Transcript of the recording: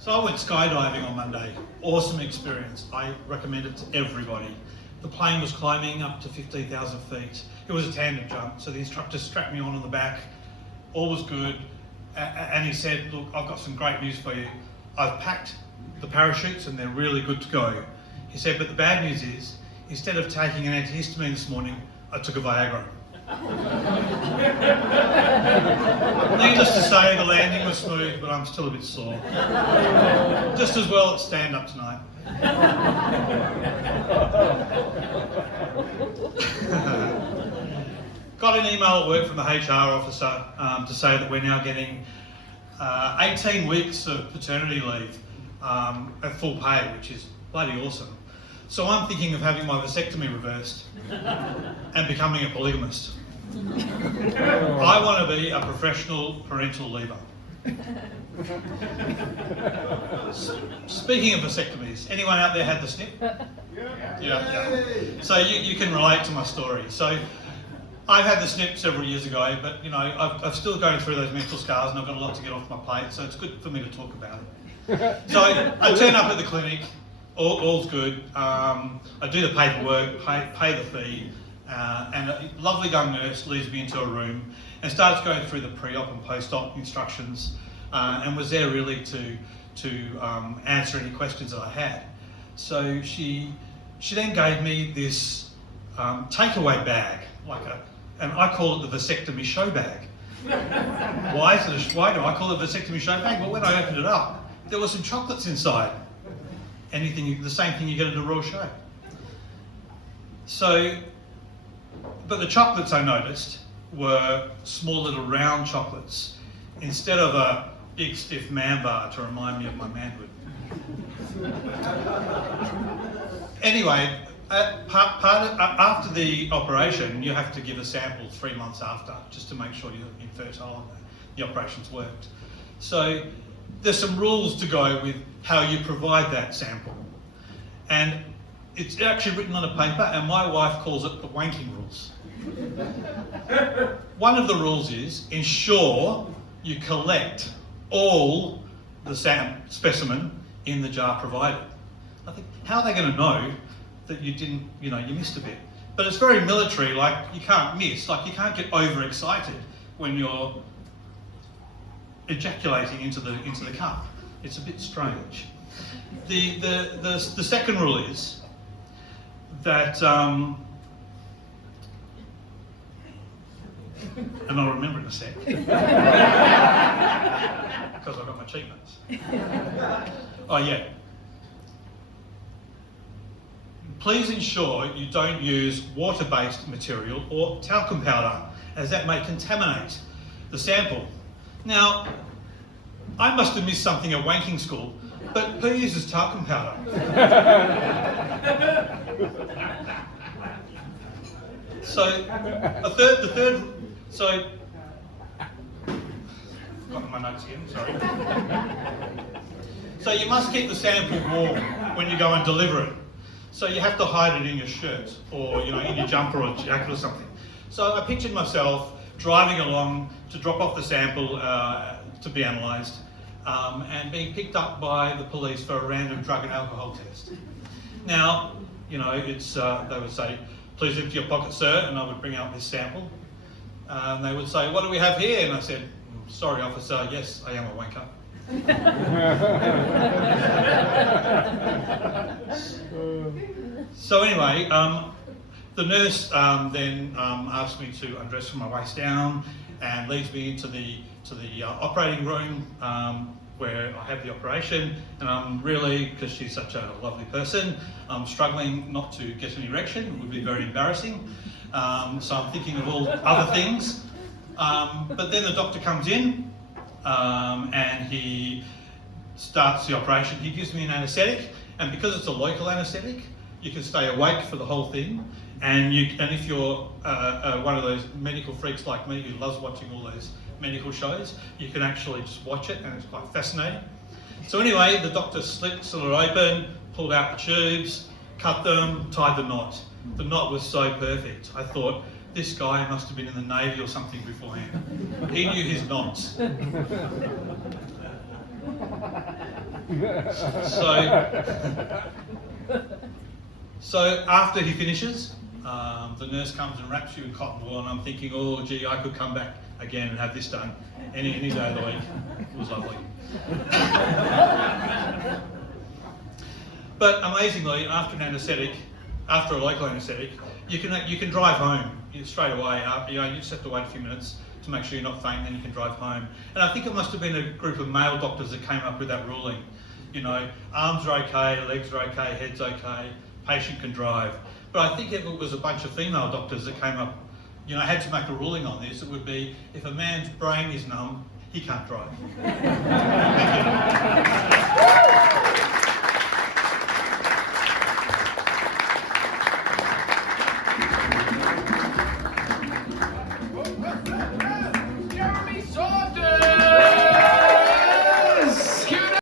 So I went skydiving on Monday. Awesome experience. I recommend it to everybody. The plane was climbing up to 15,000 feet. It was a tandem jump, so the instructor strapped me on the back. All was good. And he said, look, I've got some great news for you. I've packed the parachutes and they're really good to go. He said, but the bad news is, instead of taking an antihistamine this morning, I took a Viagra. Needless to say, the landing was smooth, but I'm still a bit sore. Just as well at stand-up tonight. Got an email at work from the HR officer to say that we're now getting 18 weeks of paternity leave at full pay, which is bloody awesome. So I'm thinking of having my vasectomy reversed and becoming a polygamist. I want to be a professional parental leaver. Speaking of vasectomies, anyone out there had the snip? Yeah. So you can relate to my story. So I've had the snip several years ago, but you know, I'm still going through those mental scars and I've got a lot to get off my plate, so it's good for me to talk about it. So I turn up at the clinic, all's good. I do the paperwork, pay the fee, and a lovely young nurse leads me into a room and starts going through the pre-op and post-op instructions, and was there really to answer any questions that I had. So she then gave me this takeaway bag, and I call it the vasectomy show bag. Why do I call it a vasectomy show bag? Well, when I opened it up, there were some chocolates inside. The same thing you get at a Royal show. So, but the chocolates I noticed were small little round chocolates instead of a big stiff man bar to remind me of my manhood. Anyway, after the operation, you have to give a sample 3 months after, just to make sure you're infertile and the operation's worked. So there's some rules to go with how you provide that sample. And it's actually written on a paper, and my wife calls it the wanking rules. One of the rules is ensure you collect all the specimen in the jar provided. I think, how are they going to know that you didn't, you missed a bit? But it's very military, like you can't miss, like you can't get overexcited when you're ejaculating into the cup. It's a bit strange. The second rule is that, and I'll remember in a sec, because I've got my cheek notes. Oh yeah. Please ensure you don't use water-based material or talcum powder, as that may contaminate the sample. Now, I must have missed something at wanking school, but who uses talcum powder? So, got my notes again, sorry. So you must keep the sample warm when you go and deliver it. So you have to hide it in your shirt or in your jumper or jacket or something. So I pictured myself driving along to drop off the sample to be analysed and being picked up by the police for a random drug and alcohol test. Now, it's they would say, please empty your pocket, sir, and I would bring out this sample. And they would say, what do we have here? And I said, sorry, officer, yes, I am a wanker. So anyway, the nurse then asked me to undress from my waist down and leads me into the operating room where I have the operation, and I'm really, because she's such a lovely person, I'm struggling not to get an erection. It would be very embarrassing. So I'm thinking of all other things. But then the doctor comes in and he starts the operation. He gives me an anaesthetic, and because it's a local anaesthetic, you can stay awake for the whole thing. And if you're one of those medical freaks like me who loves watching all those medical shows, you can actually just watch it, and it's quite fascinating. So anyway, the doctor slit it open, pulled out the tubes, cut them, tied the knot. The knot was so perfect. I thought, this guy must have been in the Navy or something beforehand. He knew his knots. So after he finishes, the nurse comes and wraps you in cotton wool, and I'm thinking, oh gee, I could come back again and have this done any day of the week. It was lovely. But amazingly, after an anaesthetic, after a local anaesthetic, you can drive home straight away. You just have to wait a few minutes to make sure you're not faint, then you can drive home. And I think it must have been a group of male doctors that came up with that ruling. You know, arms are okay, legs are okay, head's okay, patient can drive. But I think if it was a bunch of female doctors that came up, you know, had to make a ruling on this, it would be if a man's brain is numb, he can't drive. Thank you.